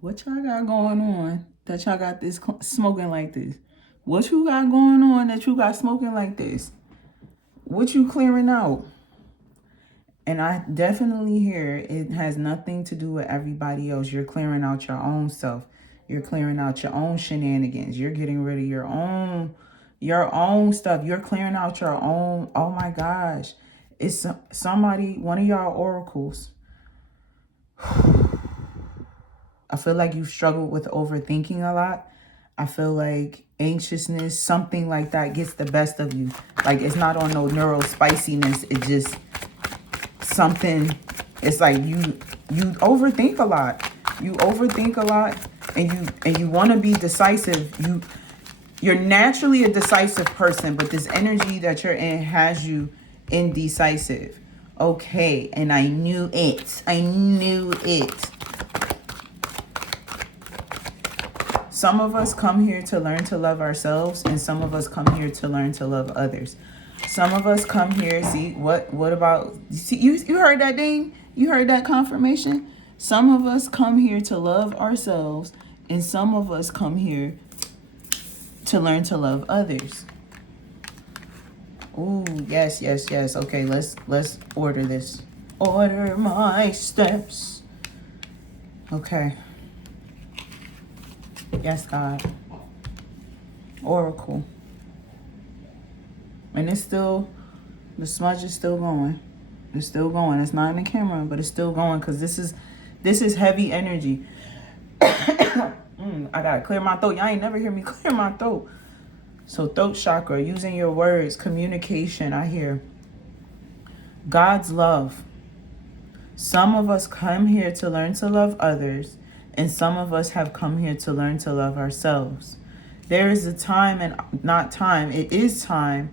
What y'all got going on that y'all got this smoking like this? What you got going on that you got smoking like this? What you clearing out? And I definitely hear it has nothing to do with everybody else. You're clearing out your own self. You're clearing out your own shenanigans. You're getting rid of your own stuff. You're clearing out your own. Oh my gosh. It's somebody, one of y'all oracles. I feel like you struggled with overthinking a lot. I feel like anxiousness, something like that gets the best of you. Like it's not on no neuro spiciness. It just something. It's like you overthink a lot. You overthink a lot, and you want to be decisive. You're naturally a decisive person, but this energy that you're in has you indecisive. Okay, and I knew it. I knew it. Some of us come here to learn to love ourselves, and some of us come here to learn to love others. Some of us come here, see, what about, see, you heard that ding? You heard that confirmation? Some of us come here to love ourselves, and some of us come here to learn to love others. Ooh, yes, yes, yes. Okay, let's order this. Order my steps. Okay. Yes, God. Oracle. And it's still, the smudge is still going. It's still going. It's not in the camera, but it's still going because this is heavy energy. I gotta clear my throat. Y'all ain't never hear me clear my throat. So throat chakra, using your words, communication, I hear. God's love. Some of us come here to learn to love others, and some of us have come here to learn to love ourselves. There is a time, and not time, it is time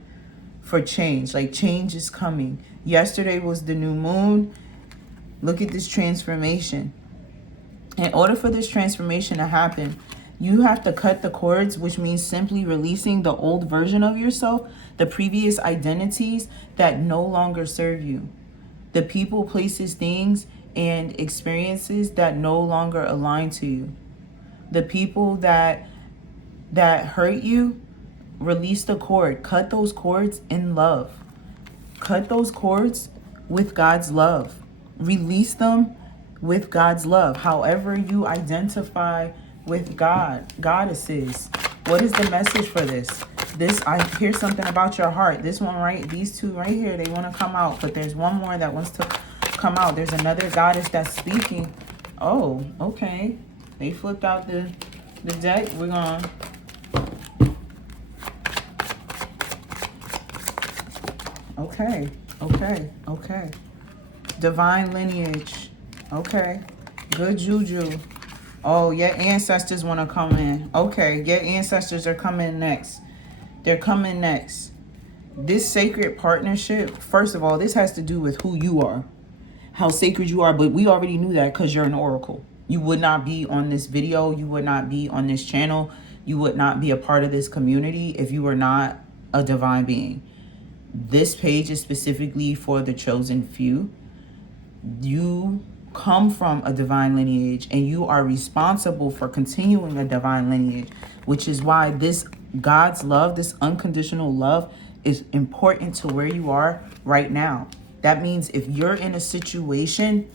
for change. Like change is coming. Yesterday was the new moon. Look at this transformation. In order for this transformation to happen, you have to cut the cords, which means simply releasing the old version of yourself, the previous identities that no longer serve you, the people, places, things, and experiences that no longer align to you, the people that hurt you. Release the cord. Cut those cords in love. Cut those cords with God's love. Release them with God's love. However you identify with God, goddesses. What is the message for this? I hear something about your heart. This one, right? These two right here, they want to come out. But there's one more that wants to come out. There's another goddess that's speaking. Oh, okay. They flipped out the deck. We're going to... Okay. Divine lineage. Okay. Good juju. Oh, your ancestors want to come in. Okay, your ancestors are coming next. They're coming next. This sacred partnership, first of all, this has to do with who you are, how sacred you are. But we already knew that because you're an oracle. You would not be on this video. You would not be on this channel. You would not be a part of this community if you were not a divine being. This page is specifically for the chosen few. You come from a divine lineage and you are responsible for continuing a divine lineage, which is why this God's love, this unconditional love, is important to where you are right now. That means if you're in a situation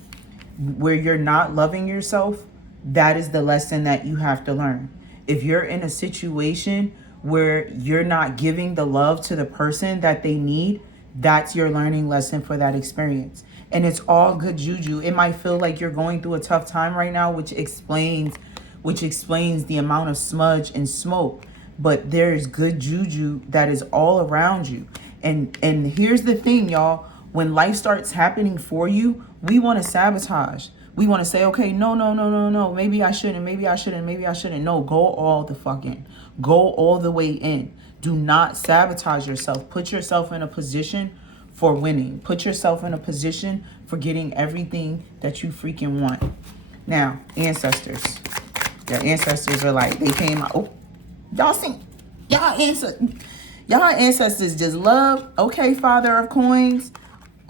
where you're not loving yourself, that is the lesson that you have to learn. If you're in a situation where you're not giving the love to the person that they need, that's your learning lesson for that experience. And it's all good juju. It might feel like you're going through a tough time right now, which explains the amount of smudge and smoke. But there's good juju that is all around you. And here's the thing, y'all. When life starts happening for you, we want to sabotage. We want to say, okay, no. Maybe I shouldn't. No, go all the way in. Do not sabotage yourself. Put yourself in a position for winning. Put yourself in a position for getting everything that you freaking want. Now, ancestors. Your ancestors are like, they came out. Oh, y'all see? Y'all ancestors just love. Okay, Father of Coins.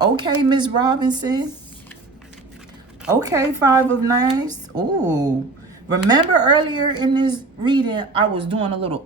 Okay, Miss Robinson. Okay, Five of Knives. Ooh. Remember earlier in this reading, I was doing a little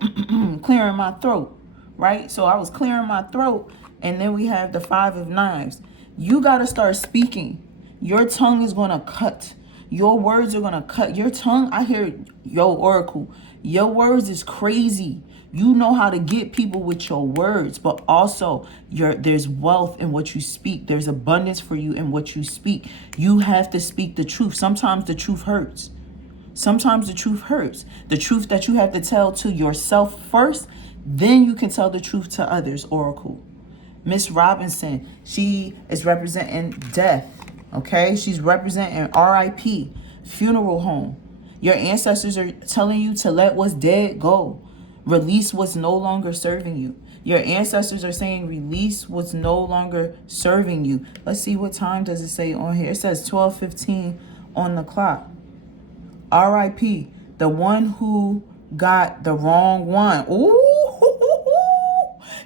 clearing my throat, right? So I was clearing my throat, and then we have the 5 of Knives. You got to start speaking. Your tongue is going to cut. Your words are going to cut. Your tongue, I hear, yo, Oracle, your words is crazy. You know how to get people with your words, but also there's wealth in what you speak. There's abundance for you in what you speak. You have to speak the truth. Sometimes the truth hurts. Sometimes the truth hurts. The truth that you have to tell to yourself first, then you can tell the truth to others, Oracle. Miss Robinson, she is representing death, okay? She's representing RIP, funeral home. Your ancestors are telling you to let what's dead go. Release what's no longer serving you. Your ancestors are saying release what's no longer serving you. Let's see, what time does it say on here? It says 12:15 on the clock. RIP, the one who got the wrong one. Ooh,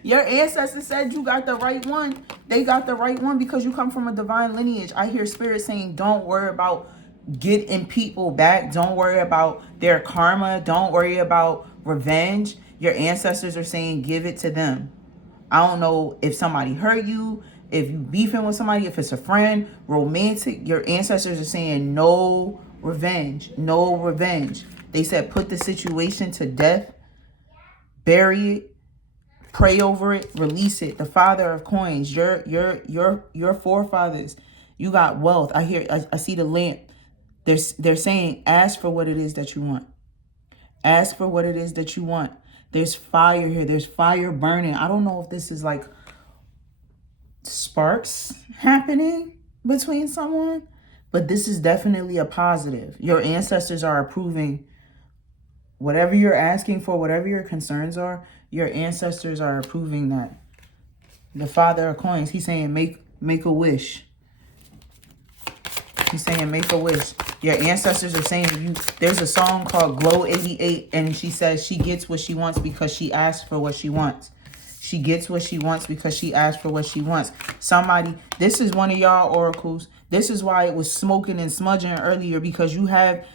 your ancestors said you got the right one. They got the right one because you come from a divine lineage. I hear spirit saying, don't worry about getting people back. Don't worry about their karma. Don't worry about revenge. Your ancestors are saying, give it to them. I don't know if somebody hurt you, if you beefing with somebody, if it's a friend, romantic. Your ancestors are saying no revenge, no revenge. They said put the situation to death, bury it, pray over it, release it. The Father of Coins, your forefathers, you got wealth. I see the lamp. They're saying ask for what it is that you want. Ask for what it is that you want. There's fire here. There's fire burning. I don't know if this is like sparks happening between someone, but this is definitely a positive. Your ancestors are approving whatever you're asking for, whatever your concerns are. Your ancestors are approving that. The Father of Coins, he's saying make a wish. He's saying make a wish. Your ancestors are saying you. There's a song called Glow 88, and she says she gets what she wants because she asked for what she wants. She gets what she wants because she asked for what she wants. Somebody, this is one of y'all oracles. This is why it was smoking and smudging earlier, because you have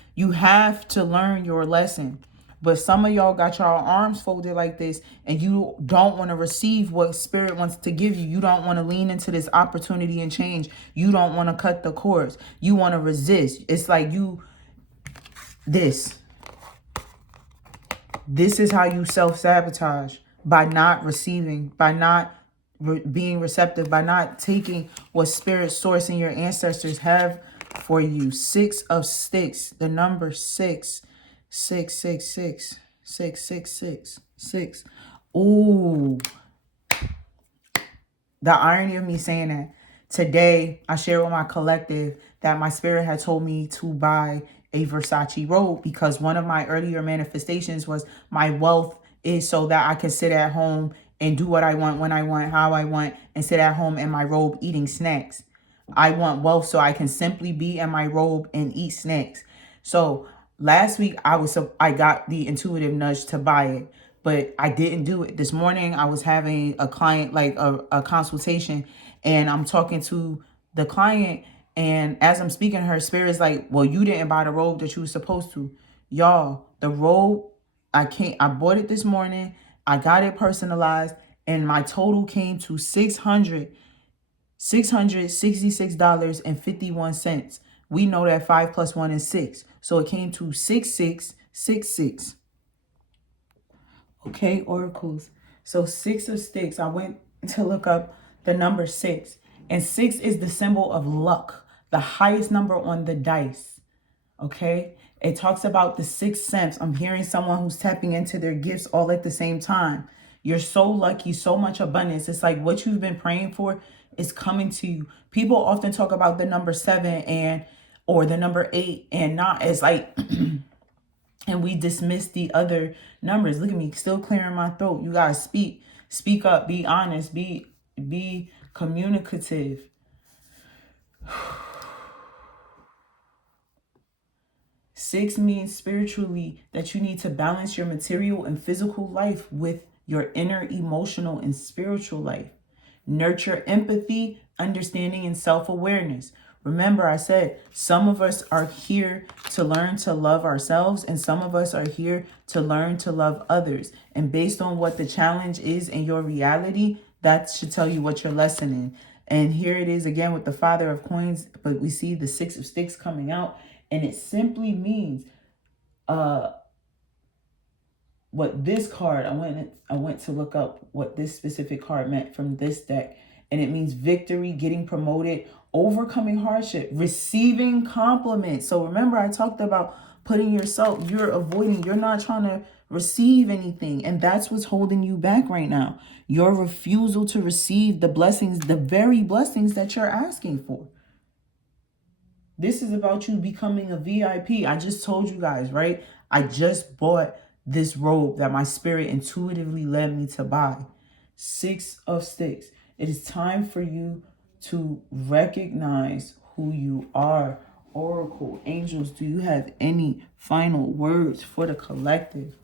to learn your lesson. But some of y'all got y'all arms folded like this, and you don't want to receive what spirit wants to give you. You don't want to lean into this opportunity and change. You don't want to cut the cords. You want to resist. It's like this is how you self-sabotage, by not receiving, by not being receptive, by not taking what spirit, source, and your ancestors have for you. 6 of Sticks, the number 6. 6, 6, 6, 6, 6, 6, 6. Ooh. The irony of me saying that. Today, I shared with my collective that my spirit had told me to buy a Versace robe, because one of my earlier manifestations was my wealth is so that I can sit at home and do what I want, when I want, how I want, and sit at home in my robe eating snacks. I want wealth so I can simply be in my robe and eat snacks. So last week, I got the intuitive nudge to buy it, but I didn't do it. This morning, I was having a client, like a consultation, and I'm talking to the client, and as I'm speaking to her, spirit's like, well, you didn't buy the robe that you were supposed to. Y'all, the robe, I bought it this morning. I got it personalized, and my total came to $666.51. We know that 5 plus 1 is 6. So it came to 6666. Okay, oracles. So 6 of Sticks. I went to look up the number 6. And 6 is the symbol of luck, the highest number on the dice. Okay? It talks about the 6th sense. I'm hearing someone who's tapping into their gifts all at the same time. You're so lucky, so much abundance. It's like what you've been praying for is coming to you. People often talk about the number 7 or the number 8 and not as like, and we dismiss the other numbers. Look at me, still clearing my throat. You guys speak up, be honest, be communicative. 6 means spiritually that you need to balance your material and physical life with your inner emotional and spiritual life. Nurture empathy, understanding, and self-awareness. Remember, I said some of us are here to learn to love ourselves, and some of us are here to learn to love others. And based on what the challenge is in your reality, that should tell you what your lesson in. And here it is again with the Father of Coins, but we see the Six of Sticks coming out, and it simply means what this card, I went to look up what this specific card meant from this deck, and it means victory, getting promoted, overcoming hardship, receiving compliments. So remember, I talked about putting yourself, you're avoiding, you're not trying to receive anything, and that's what's holding you back right now. Your refusal to receive the blessings, the very blessings that you're asking for. This is about you becoming a VIP. I just told you guys, right? I just bought this robe that my spirit intuitively led me to buy. Six of Sticks. It is time for you to recognize who you are. Oracle, angels, do you have any final words for the collective?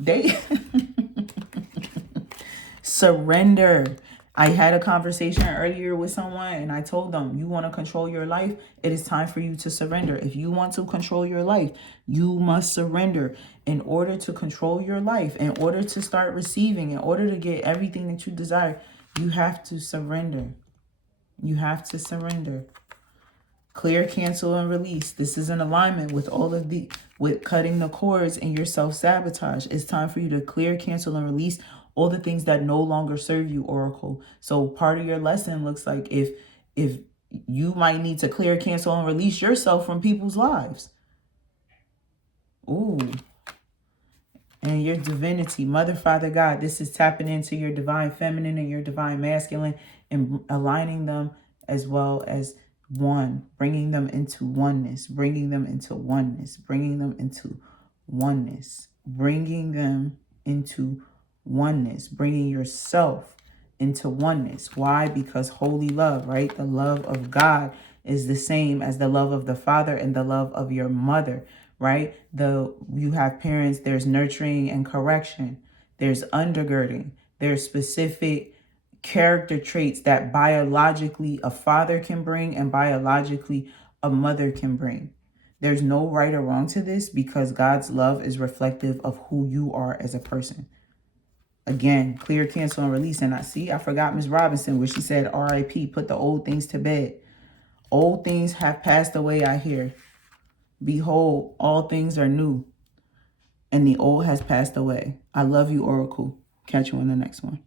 They surrender. I had a conversation earlier with someone and I told them, you want to control your life? It is time for you to surrender. If you want to control your life, you must surrender. In order to control your life, in order to start receiving, in order to get everything that you desire, you have to surrender. You have to surrender. Clear, cancel, and release. This is in alignment with all of with cutting the cords and your self-sabotage. It's time for you to clear, cancel, and release all the things that no longer serve you, Oracle. So part of your lesson looks like if you might need to clear, cancel, and release yourself from people's lives. Ooh. And your divinity, Mother, Father, God, this is tapping into your divine feminine and your divine masculine and aligning them as well as one, bringing them into oneness, bringing them into oneness, bringing them into oneness, bringing them into oneness, bringing yourself into oneness. Why? Because holy love, right? The love of God is the same as the love of the Father and the love of your mother, right? You have parents, there's nurturing and correction, there's undergirding, there's specific character traits that biologically a father can bring and biologically a mother can bring. There's no right or wrong to this because God's love is reflective of who you are as a person. Again, clear, cancel, and release. And I forgot Miss Robinson where she said, R.I.P., put the old things to bed. Old things have passed away, I hear. Behold, all things are new, and the old has passed away. I love you, Oracle. Catch you in the next one.